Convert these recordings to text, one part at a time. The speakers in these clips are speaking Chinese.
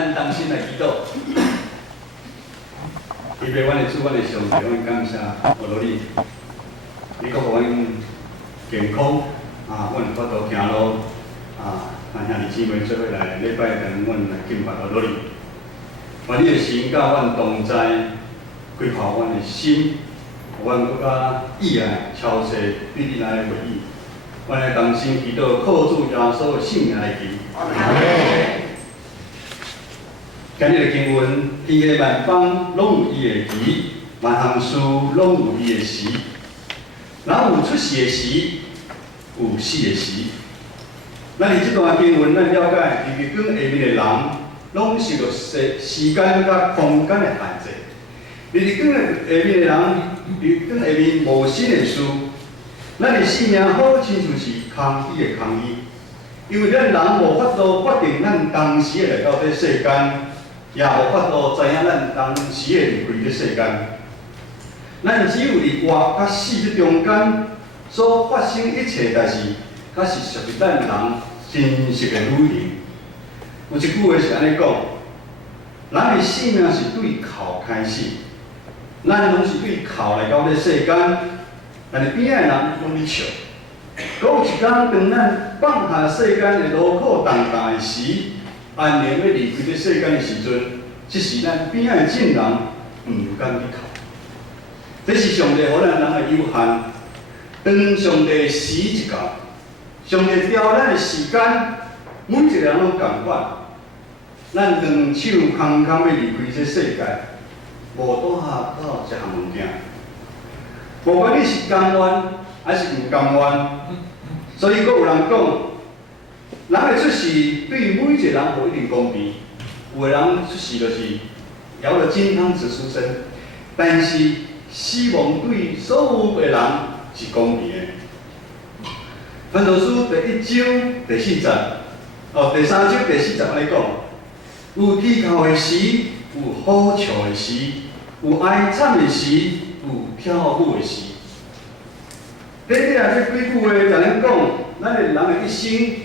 咱同心来祈祷。伊为阮的主，阮的上帝，阮感谢我罗你，你阁互阮健康阮有法度行路兄弟姊妹做伙来礼拜天，阮来敬拜我罗你。愿你的神甲阮同在，开发阮的心，互阮更加意爱超越对你来的回忆。阮来同心祈祷，靠主耶稣的圣名来祈。今日的经文，天下万邦拢有伊的旗，万项事拢有伊的时。人有出世的时，有死的时。咱伫这段经文，咱了解，日日光下面的人，拢受到时间甲空间的限制。日日光下面的人，日日光下面无新的事。咱的性命好亲像是空气的空气，因为咱人无法度决定咱当时的来到这世间。也无法度知影咱当时会离开这世间，咱只有伫活甲死这中间所发生一切代志，才是属于咱人真实的旅程。有一句话是安尼讲：，咱的生命是对靠开始，咱拢是对靠来到这世间，但是边仔的人拢咧笑。搁有一天，当咱放下世间的劳苦重担的时，安宁要离开这世间的时阵，这是咱边仔的众人唔敢去靠。这是上帝予咱人的有限。当上帝时一到，上帝调咱的时间，每一个人拢共款。咱两手空空要离开这世界，无带下到一项物件。无管你是甘愿还是唔甘愿，所以阁有人讲。人的出世对每一个人无一定公平，有的人出世就是摇了金汤匙出生，但是死亡对所有的人是公平的。传道书第1章第4节，第3章第4节安尼讲：有祈求的时，有好笑的时，有哀惨的时，有跳舞的时。这几句话就咱讲，咱的人的一生。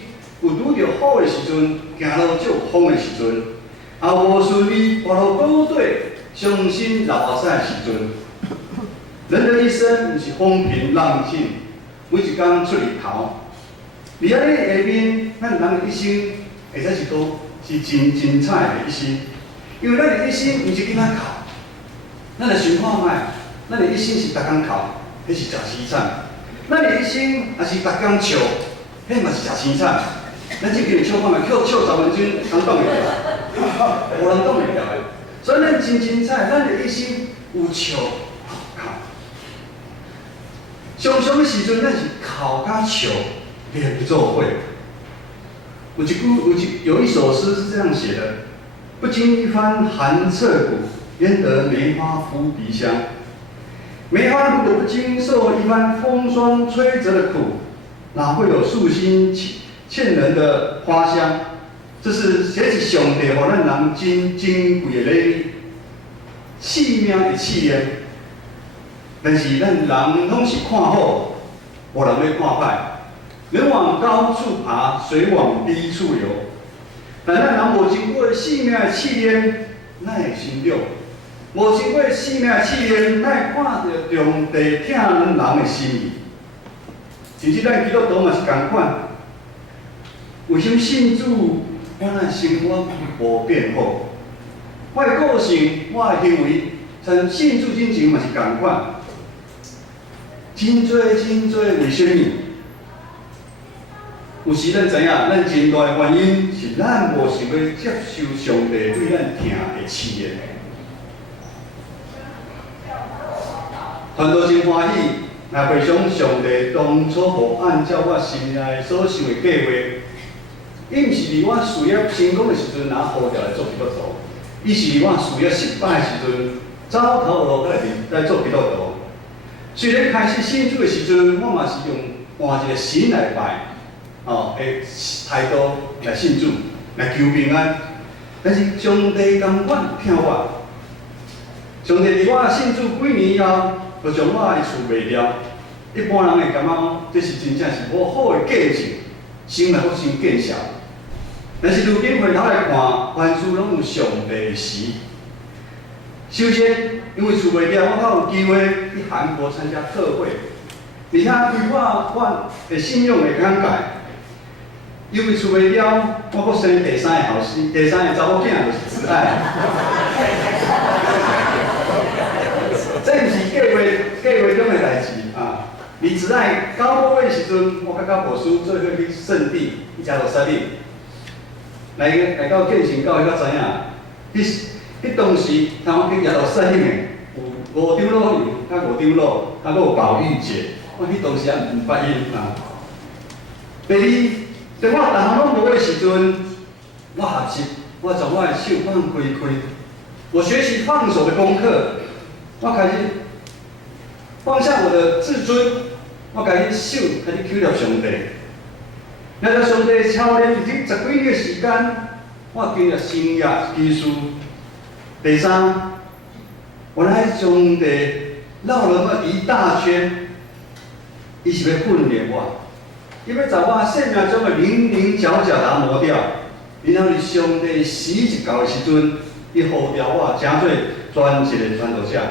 有拄着好的时阵，行路就有风的时阵；也无顺利，跋落高底，伤心流眼屎的时阵。人的一生毋是风平浪静，每一天出日头。而安尼下面，咱人的一生，会使是都是真精彩的一生。因为咱的一生毋是囡仔哭，咱来想看卖，咱的一生是逐工哭，迄是真凄惨；咱的一生也是逐工笑，迄嘛是真凄惨。咱这边笑看卖，笑10分钟，人挡袂牢，无人挡袂牢的。所以咱真精彩，咱的一生有笑有哭。常常的时阵，咱是哭甲笑连做伙。有一首诗是这样写的：不经一番寒彻骨，焉得梅花扑鼻香？梅花如果不经受一番风霜吹折的苦，哪会有素心欠人的花香？这是上帝予咱人真珍贵的礼物，性命的试验。但是咱人拢是看好，无人要看歹。人往高处爬，水往低处流。但咱人无经过性命的试验，哪会心了？无经过性命的试验，哪会看到上帝疼咱人的心意？甚至咱基督徒嘛是同款。为什么信主，我咱生活无变好？我的个性，我的行为，像信主之前嘛是同款。真多，为什么？有时咱知影，咱真大的原因是咱无想要接受上帝对咱疼的试验。传道真欢喜，若回想上帝当初无按照我心内所想的计划。伊毋是伫我事业成功的时阵，呼召来做基督徒；伊是伫我事业失败的时阵，走投无路来做基督徒。虽然开始信主的时阵，我嘛是用换一个神来拜，的态度来信主，来求平安。但是上帝甘愿听我，上帝伫我信主几年后，就将我的厝卖掉。一般人会感觉这是真正是无好的价值，先来福先见效。但是如今回头来看，凡事拢有上帝的时。首先，因为厝袂了，我较有机会去韩国参加特会，而且对我的信仰会感慨。因为厝袂了，我阁生第三个后生，第三个查某囝就是子爱。这毋是计划中的代志啊！而子爱九个月时阵，我甲牧师做伙去圣地，去耶路撒冷，来到建成教会，才知影，迄当时，我去耶路撒冷的有5张老油，甲5张老，甲佫有宝玉姐，我迄当时也毋发音啊。第二。在我逐项拢无的时阵，我学习，我将我的手放开，我学习放手的功课，我开始放下我的自尊，我开始手开始求了上帝。那个上帝操练已经10几年的时间，我经历生涯技术。第三，原来上帝绕了那一大圈，伊是要训练我。伊要把我生命中的棱棱角角打磨掉，然后伫上帝时一到的时阵，伊呼召我成做专职的传道者。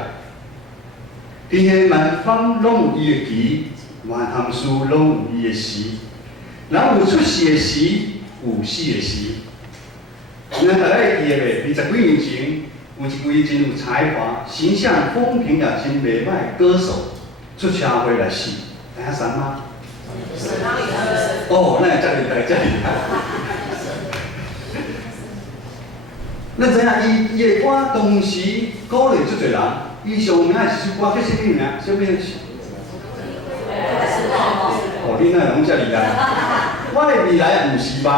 天下万方拢有伊的期，万项事拢有伊的时。人有出世的时，有死的时。咱大家会记得袂？20几年前，有一位真有才华、形象风评也真袂歹歌手，出社会来死，知影啥吗？哦，那遮厉害，遮厉害。咱知影伊的歌当时鼓励足侪人，伊上名的一首歌叫啥物名？啥物？哦，你哪拢遮厉害？我的未来毋是梦。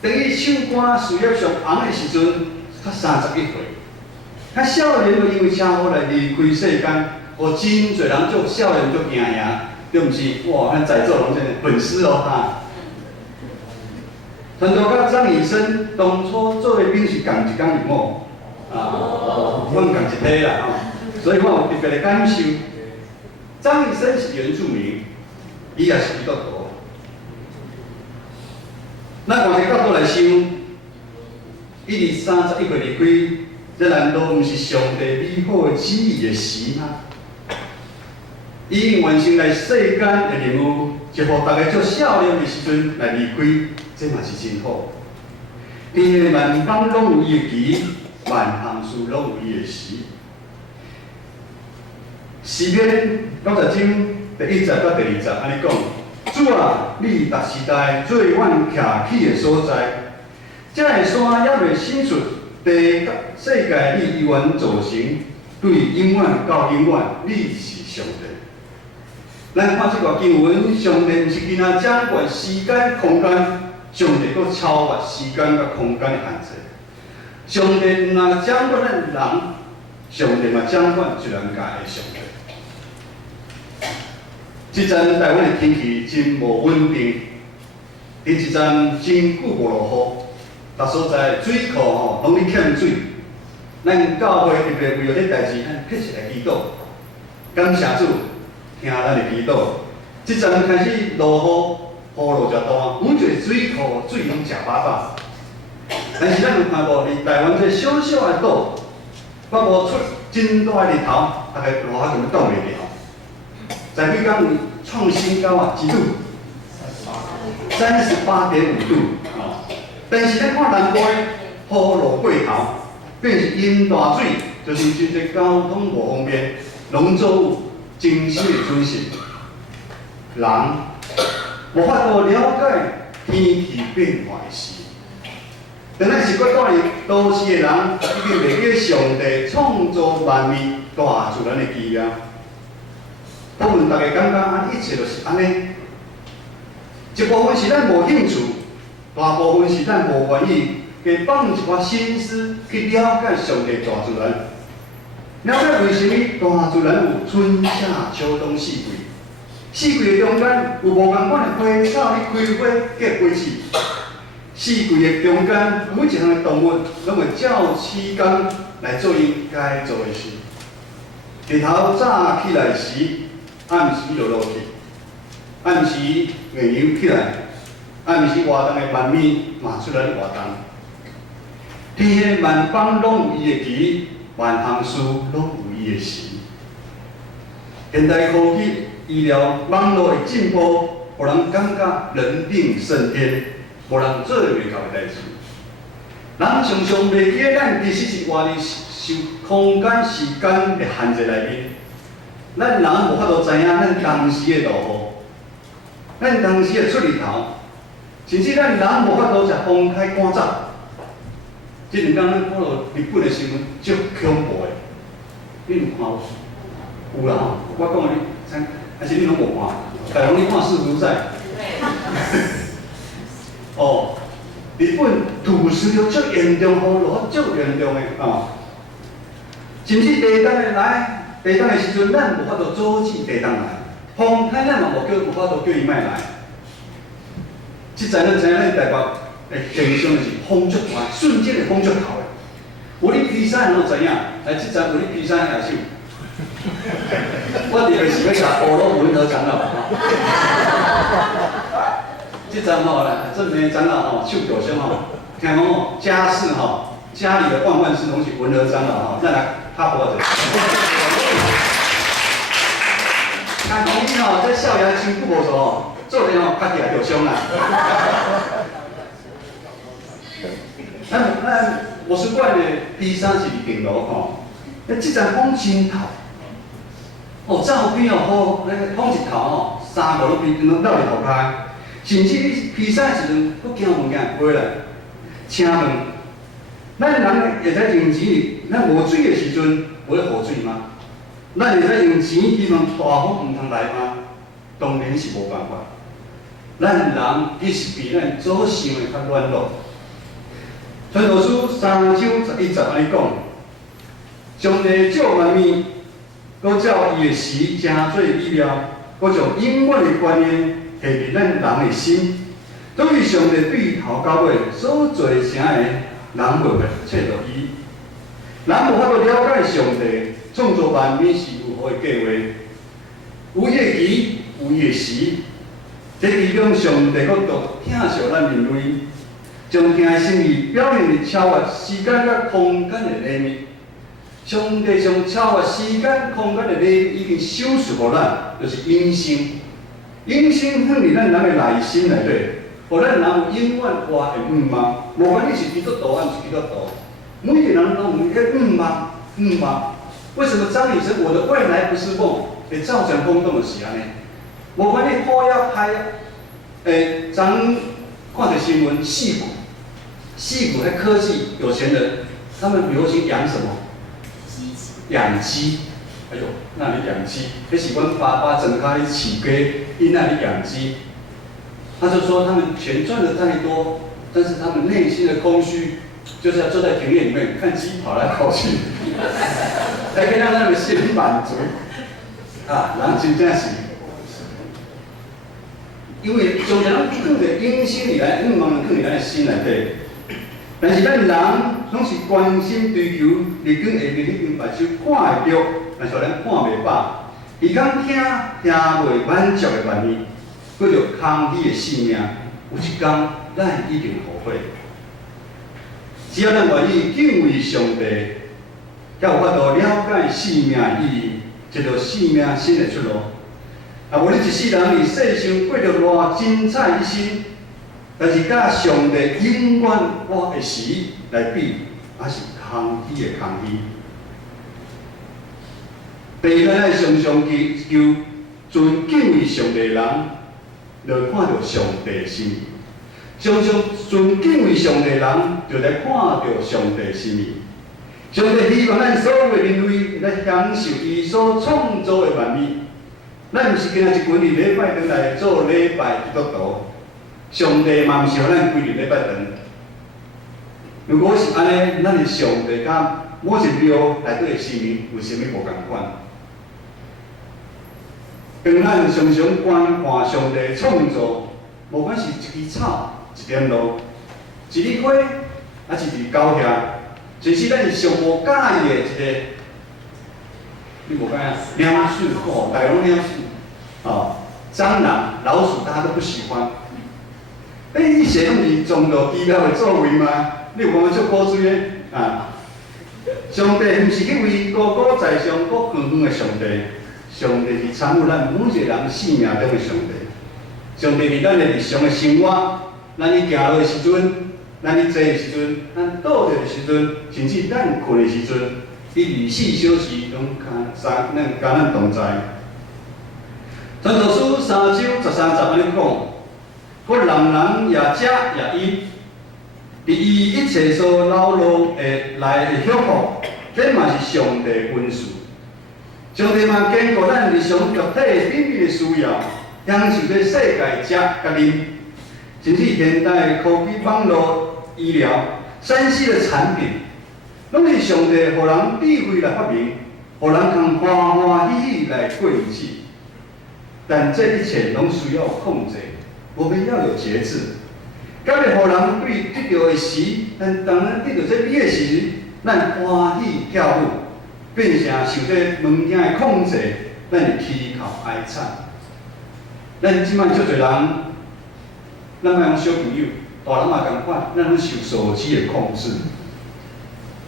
等伊唱歌事业上红的时阵，才31岁。较少年就因为车祸来离开世间，互真侪人足少年足惊吓。对毋是，哇！咱在座拢真粉丝哦哈。传道甲张以生当初做的兵是共一工入伍，阮共一批啦吼，所以我有特别的感受。张以生是原住民，伊也是基督徒。咱换个角度来想，伊伫31岁离开，这难道毋是上帝美好的旨意的时吗？伊完成来世间的任务，就互大家做少年的时阵来离开，这嘛是真好。天下万方拢有伊的期，万项事拢有伊的时。诗篇90章第1节到第2节安尼讲：主啊，你逐时代做阮徛起的所在，这个山也未伸出，地世界你永远造成，对永远到永远，你是上帝。咱看这段经文，上帝毋是仅仔掌管时间空间，上帝佫超越时间甲空间的限制。上帝毋但掌管咱人，上帝嘛掌管全人界的上帝。即阵台湾的天气真无稳定，第一站真久无落雨，逐所在水库吼拢咧欠水。咱教会特别为着这代志，咱撇出来祈祷，感谢主。听咱的祈祷，即阵开始落雨，雨落真大，每一个水库水拢食饱饱。但是咱有看无？伫台湾这小小的岛，我无出真大的日头，大概落下根挡袂了。在几工创新高啊，几度？38.5度啊！但是咱看南部的雨落过头，变是淹大水，就是真侪交通无方便，农作物。真心的准信，人无法度了解天气变化的事。当咱是搁住伫都市的人，已经袂记上帝创造万物大自然的奇妙。可能大家感觉啊，一切就是安尼。一部分是咱无兴趣，大部分是咱无愿意，加放一寡心思去了解上帝大自然。了解为什么大自然有春夏秋冬四季？四季的中间有无共款的花草咧开花结果子。四季的中间，每一项的动物拢会照时间来做因该做的事。日头早起来时，暗时就落去；暗时月亮起来，暗时活动的万物嘛出来活动。天下万方拢有伊的奇，万项事拢有伊的时。现代科技、医疗、网络的进步，互人感觉人定胜天，无人做袂到的代志。人常常袂记咱其实是活伫受空间、时间的限制内面。咱人无法度知影咱当时的路途，咱当时的出日头，甚至咱人无法度食风开赶走。即两天咱看到日本的新闻，足恐怖的，你有看无？有啦吼，我讲的你，还是你拢无看？大龙你看是不在？哦，日本土石流足严重，雨落足严重的啊！甚至地震的来，地震的时阵，咱无法度阻止地震来，风台咱嘛无法度叫伊莫来。即阵咱知影咱台北诶，经常的是风足大，瞬间的风足头的。有你披山，侬知影？来，即阵有你披山下手。我特别是要甲欧罗文和长老吼，即阵吼来，这边长老吼手脚伤吼，听讲吼家事吼，家里的万万事拢是文和长老吼，再来拍波者。但同伊吼在少爷身躯无错吼，做阵吼拍起来就伤啦。咱我是惯的披山是伫顶楼吼，那即阵风真透。哦，照片哦，那个风一头哦，三五拢拢绕入涂骹，甚至你披山时阵，佫惊物件飞来，请问，咱人会使用钱，咱无水的时阵会雨水吗？咱会使用钱希望大风毋通来吗？当然是无办法。咱人其实比咱所想的较软弱。传道书3章11节安尼讲，上帝造万物。佫照伊的时真做美妙，佫将永远的观念下伫咱人的心。所以上帝对头到尾所做啥的，人袂找到伊。人无法度了解上帝创造万物是如何的计划，有伊的期，有伊的时。这其中上帝佫独疼惜咱人类，将听的心意表现伫超越时间甲空间的领域。上帝将超越时间、空间的理已经赏赐予咱，就是永生。永生放伫咱人的内心内底，互咱人有永远活的愿望。无管你是基督徒还是基督徒，每个人都有一个愿望。为什么张女生我的未来不是梦，会造成轰动的是安尼？无管你好要拍，昨看着新闻，矽谷迄科技有钱人，他们流行养什么？养鸡，哎呦，那里养鸡？那是阮爸爸整开起鸡，因那里养鸡。他就说他们钱赚的太多，但是他们内心的空虚，就是要坐在庭院里面看鸡跑来跑去，才可以让他们心满足。啊，人真正是，因为将人放在阴心里来，愿望放伫咱的心内底。但是咱人拢是关心追求，日光下面迄间目睭看会着，但是咱看袂饱。伊讲听袂满足的万物，佫着空虚的性命，有一天咱一定后悔。只要咱愿意敬畏上帝，才有法度了解生命意义，一条生命新的出路。啊，无你一世人伫世上过着偌精彩一生。但是，甲上帝永远活的时来比，还是空虚的空虚。第二，咱常常求尊敬畏上帝的人，就看到上帝的心意；常常尊敬畏上帝的人，就来看到上帝的心意。上帝希望咱所有的人类来享受伊所创造的万物。咱毋是今仔一群日礼拜堂来做礼拜基督徒。上帝嘛，毋是互咱规日礼拜堂。如果是安尼，咱的上帝甲某一庙内底的生命有啥物无共款？当咱常常观看上帝的创造，无管是一枝草、一点露、一粒花，还是一狗遐，甚至咱是上无介意的一个，你无介意鸟鼠哦，大家拢鸟鼠哦，蟑螂、老鼠，大家都不喜欢。你写拢是宗教机构的作为吗？你有感觉足古锥的啊？上帝毋是迄位高高在上、高远远的上帝，上帝是参与咱每一个人生命中的上帝。上帝伫咱的日常的生活，咱去行路的时阵，咱去坐的时阵，咱倒着的时阵，甚至咱困的时阵，伊24小时拢甲咱同在。传道书3章13节安尼讲，我人人也食也饮，伫伊一切所流露的来的享福，这嘛是上帝恩赐。上帝嘛兼顾咱日常肉体美味的需要，享受这世界食甲啉，甚至现代的科技、网络、医疗、3C 的产品，拢是上帝互人智慧来发明，互人通欢欢喜喜来过日子。但这一切拢需要控制，我们要有节制。甲要互人对得到的时，当咱得到这美的时，咱欢喜跳舞，变成受这物件的控制，咱会起哭哀惨。咱即摆足侪人，咱莫讲小朋友，大人嘛共款，咱拢受手机的控制。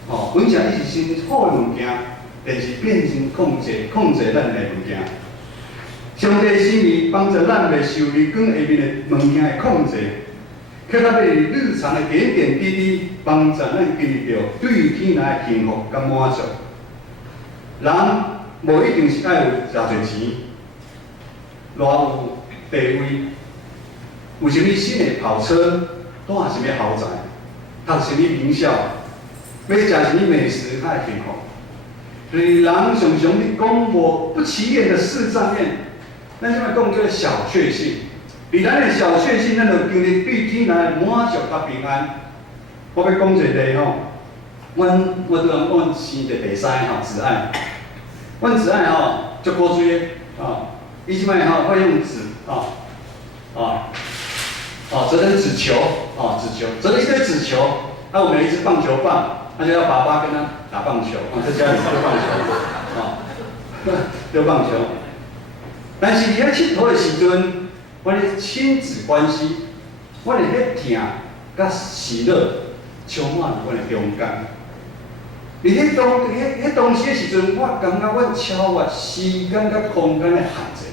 哦，本身伊是真好的物件，但是变成控制咱的物件。上帝的心意帮助咱袂受日光下面的物件的控制，却较要日常的点点滴滴帮助咱经历到对天来的幸福甲满足。人无一定是爱有偌侪钱，偌有地位，有啥物新的跑车，住啥物豪宅，读啥物名校，买食啥物美食，较会幸福。所以人常常伫讲不起眼的事上面。咱即摆讲叫小确幸，伫咱的小确幸，咱就经历对天来满足甲平安。我要讲一个例吼，我拄人讲生的第三吼，子爱，阮子爱吼足古锥的哦，伊即摆吼会用纸折成纸球折了一堆纸球，我们有一支棒球棒，就要爸爸跟他打棒球，在家里丢棒球，丢棒球。但是伫遐佚佗的时阵，阮的亲子关系，阮的迄疼甲喜乐，充满了阮的中间。伫迄当时的时阵，我感觉阮超越时间甲空间的限制。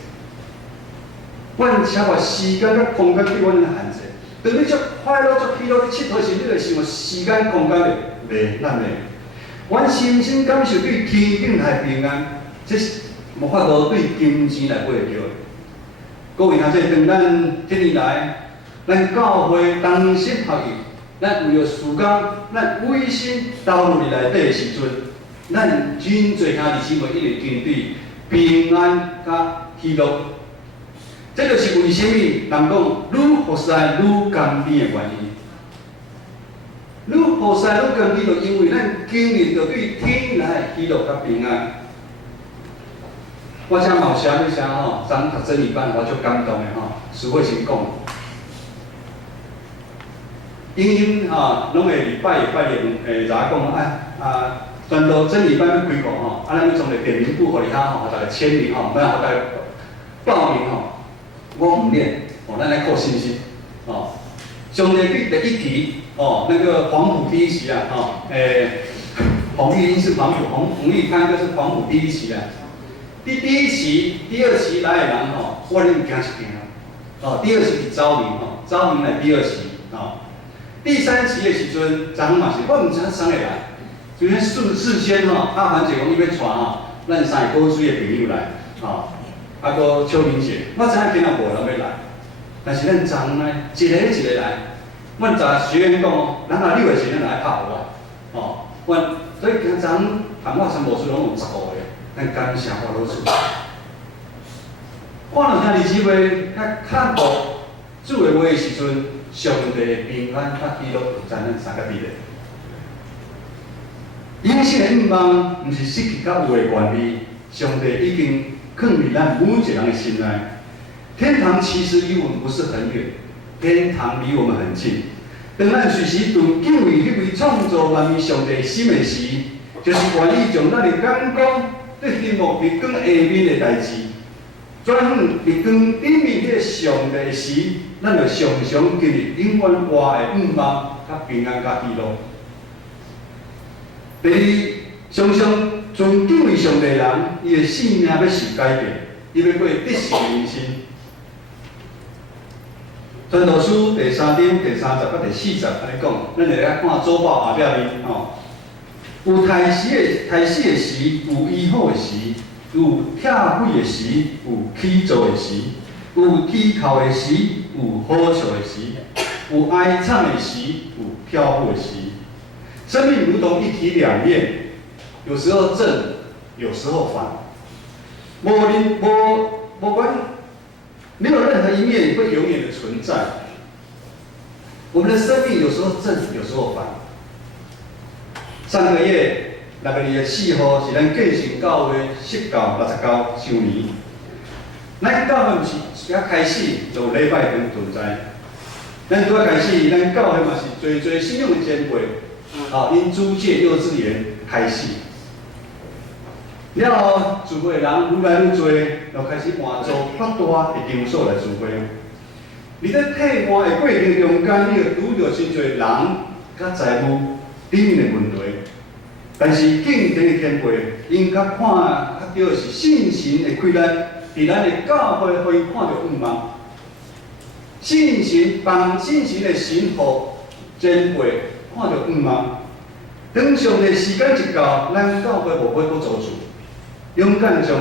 阮超越时间甲空间对阮的限制。当你足快乐、足喜乐伫佚佗时，你就想时间、空间袂咱的。阮深深感受对天顶来平安，这是无法度对金钱来买得到的。各位同学，当咱这年来，咱教会同心合意，咱为了事工，咱委身投入伫内底的时阵，咱真侪兄弟姊妹一直经历平安甲喜乐。这就是为什么人讲愈服侍愈甘甜的原因。愈服侍愈甘甜，就因为咱经历着对天来的喜乐甲平安。我遮嘛有写迄啥吼，昨读真理班，我足感动的吼。徐慧成讲，因拢会礼拜日甲讲传道真理班要开课吼，咱要从个点名簿互你遐吼，互大家签名吼，咱互大家报名吼。我唔练，咱来靠信心哦。上帝对第一题那个黄埔第一期啊，黄玉英是黄埔，洪玉康就是黄埔第一期啊。第一期、第二期来的人我咧有惊一惊第二期是招明招明来第二期第三期的时阵，昨嘛是我唔知啥会来，就迄事先阿凡姐讲伊要带咱三个高水的朋友来搁邱明姐，我知影今仔无人要来，但是咱昨呢一个一个来，阮昨学员讲咱若6个时咱来拍我阮所以今昨谈我参无数拢有10个。咱感谢我老主，看到兄弟姊妹较读主的话的时阵，上帝的平安甲喜乐就在咱三个里咧。永生的愿望，毋是失去甲有的原理，上帝已经放伫咱每一个人的心内。天堂其实离我们不是很远，天堂离我们很近。当咱随时伫敬畏迄位创造万物上帝心的时，就是愿意将咱的眼光。对天幕日光下面的代志，转向日光顶面迄个上帝的时，咱就常常经历永远活的盼望、甲平安、甲喜乐。第二，常常尊敬畏上帝的人，伊的性命要受改变，伊要过得胜的人生。传道书第3章第30到第40安尼讲，咱来看周报后壁面吼，有杀死的时，有医好的时，有拆毁的时，有起造的时，有啼哭的时，有好笑的时，有哀惨的时，有跳舞的时。生命如同一体两面，有时候正，有时候反。无关，没有任何一面会永远的存在。我们的生命有时候正，有时候反。上个月6月4号是咱建成教会设教69周年。咱教会毋是一开始就有礼拜堂存在，咱拄开始，咱教会嘛是侪信仰的前辈。因租借幼稚园开始，了后聚会的人愈来愈多，就开始换做较大的场所来聚会。伫咧替换的过程中间，你就拄到真侪人甲财务里面的问题。但是敬虔的前辈，因较看到的是信心的开展，伫咱的教会可以看到盼望。信心的神互前辈。看到盼望，等上帝时间一到，咱教会无法搁做主，勇敢将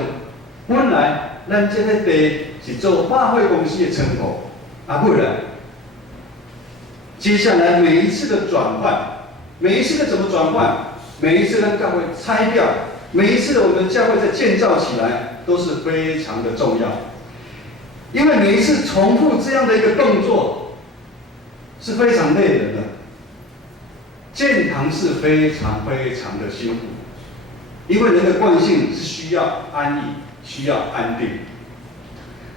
本来咱这个地是做百货公司的称呼，不然，接下来每一次的转换，每一次的怎么转换，每一次让教会拆掉，每一次的我们教会再建造起来，都是非常的重要，因为每一次重复这样的一个动作，是非常累人的。建堂是非常的辛苦，因为人的惯性是需要安逸，需要安定。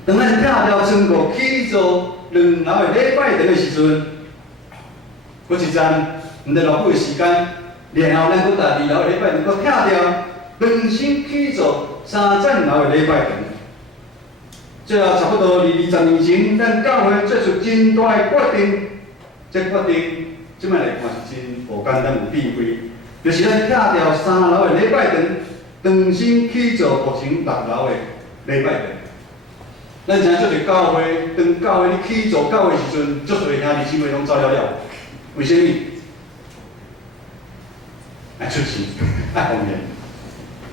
当咱拆掉整个起做2楼的礼拜堂的时阵，过一站，唔得偌久的时间，然后咱搁把2楼的礼拜堂搁拆掉，重新起做3层楼的礼拜堂。最后差不多20年前，咱教会做出真大的决定，这决定。即摆来看是真无简单有智慧，就是咱拆掉3楼的礼拜堂，重新起造复成6楼的礼拜堂。咱知做伫教会，当教会你起造教会时阵，足侪兄弟姊妹拢走了了。为什么？爱出钱，爱方便。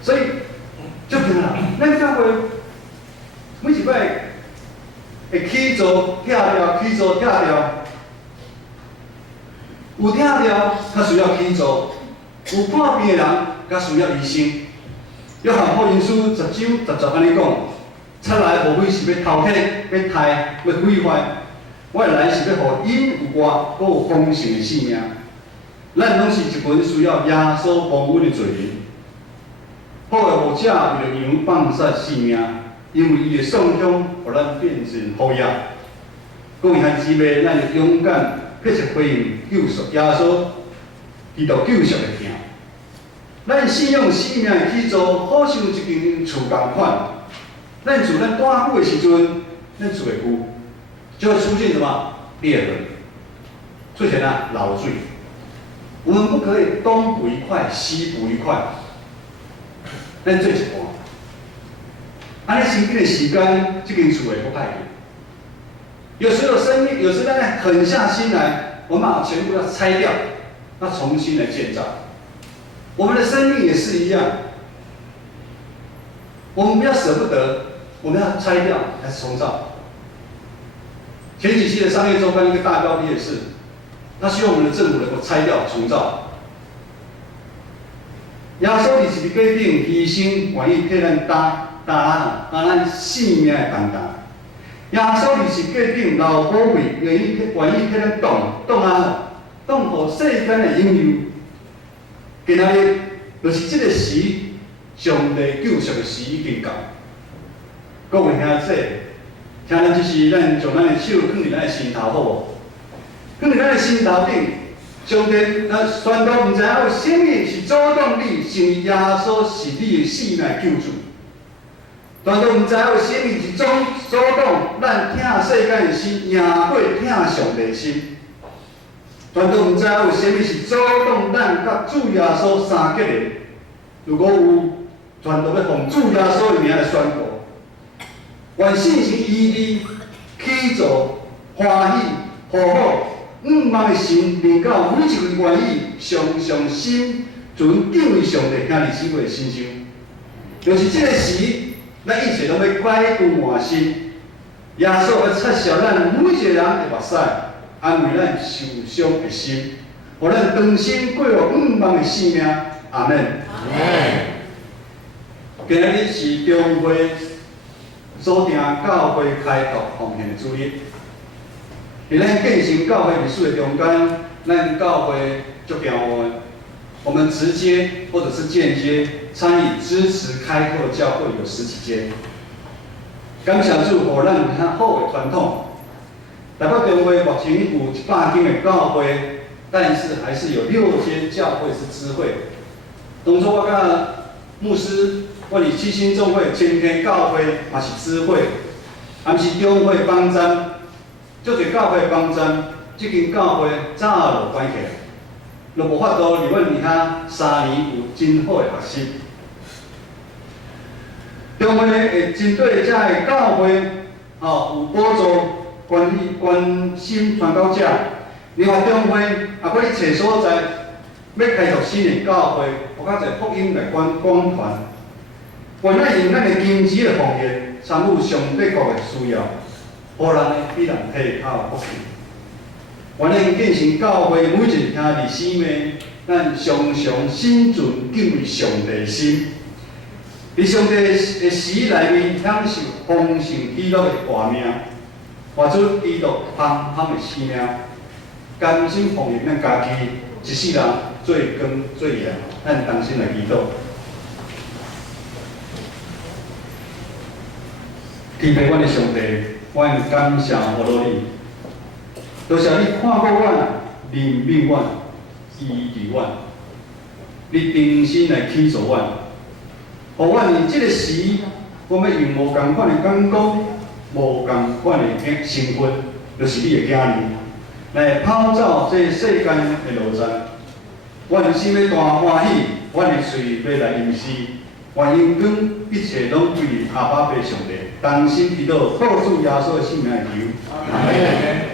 所以，足平啦。咱教会每一摆会起造拆掉，起造拆掉。有拆掉，较需要起造；有破病的人，较需要医生。约翰福音书10章安尼讲：出来无非是要偷窃、要杀、要毁坏。我来是要互因有活，阁有丰盛的性命。咱拢是一群需要耶稣帮阮的罪人。好的牧者为了羊放杀性命，因为伊的送香，互咱变成好野。各位兄姊妹，咱要勇敢。撇出回应救赎耶稣，基督救赎的行。咱信仰生命的起造，好像一间厝共款。咱厝咱大久的时阵，咱厝会久，就会出现什么裂痕，出现漏水。我们不可以东补一块，西补一块，咱做一半。安尼身边的时间，这间厝会不歹去。有时候生命，有时咱狠下心来，我们把全部要拆掉，要重新来建造。我们的生命也是一样，我们不要舍不得，我们要拆掉还是重造。前几期的商业周刊一个大标题也是，他希望我们的政府能够拆掉重造。耶稣伫十字架顶牺牲，愿意替咱担咱性命的重担。耶稣伫十字架顶流宝贝，愿意替咱挡互世间的引诱。今仔日就是这个时，上帝救赎的时已经到。各位兄弟，听咱这时，咱将咱的手放伫咱的心头好无？放伫咱的心头顶，上帝宣告毋知影有啥物是阻挡你，是耶稣是你的性命救主。但都毋知有啥物是阻挡咱疼世间的心，赢过疼上帝的心。但都毋知有啥物是阻挡咱甲主耶稣三结的。如果有，全都要奉主耶稣的名来宣告。愿信心依你起坐欢喜和好，望的神领到每一位愿意常心存敬畏上帝兄弟姊妹的心上。就是这个时，咱一切拢要改过换新。耶稣要撤销咱每一个人的目屎，安慰咱受伤的心，互咱长生过活望的生命。阿门。今日是中会锁定教会开拓奉献的主日。伫咱建成教会历史的中间，咱教会足骄傲的，我们直接或者是间接参与支持开拓教会有10几间。感谢主，互咱有遐好的传统。台北中会目前有100间的教会，但是还是有6间教会是支会。当初我甲牧师，我伫七星总会前天教会嘛是支会，也是中会帮站，足侪教会帮站，即间教会早就关起来，就无法度伫阮伫遐3年有真好的学习。中会会针对遮个教会，有补助关心传教者。另外，中会也搁去找所在，要开拓新的教会，互较侪福音来广传。愿咱用咱的经济的奉献，参与上帝国的需要，互人比人提靠福气。愿咱建成教会每一个兄弟姊妹，咱常心存敬畏上帝的心。伫上帝的时内面，享受丰盛喜乐的活命，活出基督芳香的生命，甘心奉献咱家己一世人做光做盐，咱同心来祈祷。天父，阮的上帝，阮感谢互落你，多谢你看顾阮、怜悯阮、医治阮，你定心来起助阮。互阮伫即个时，我们用无共款的眼光、无共款的身份，就是你的囝儿，来跑走这世间的路程。阮的心要大欢喜，阮的嘴要来吟诗，愿因光一切拢归阿爸爸上帝，同心祈祷，靠主耶稣的圣名求。阿门。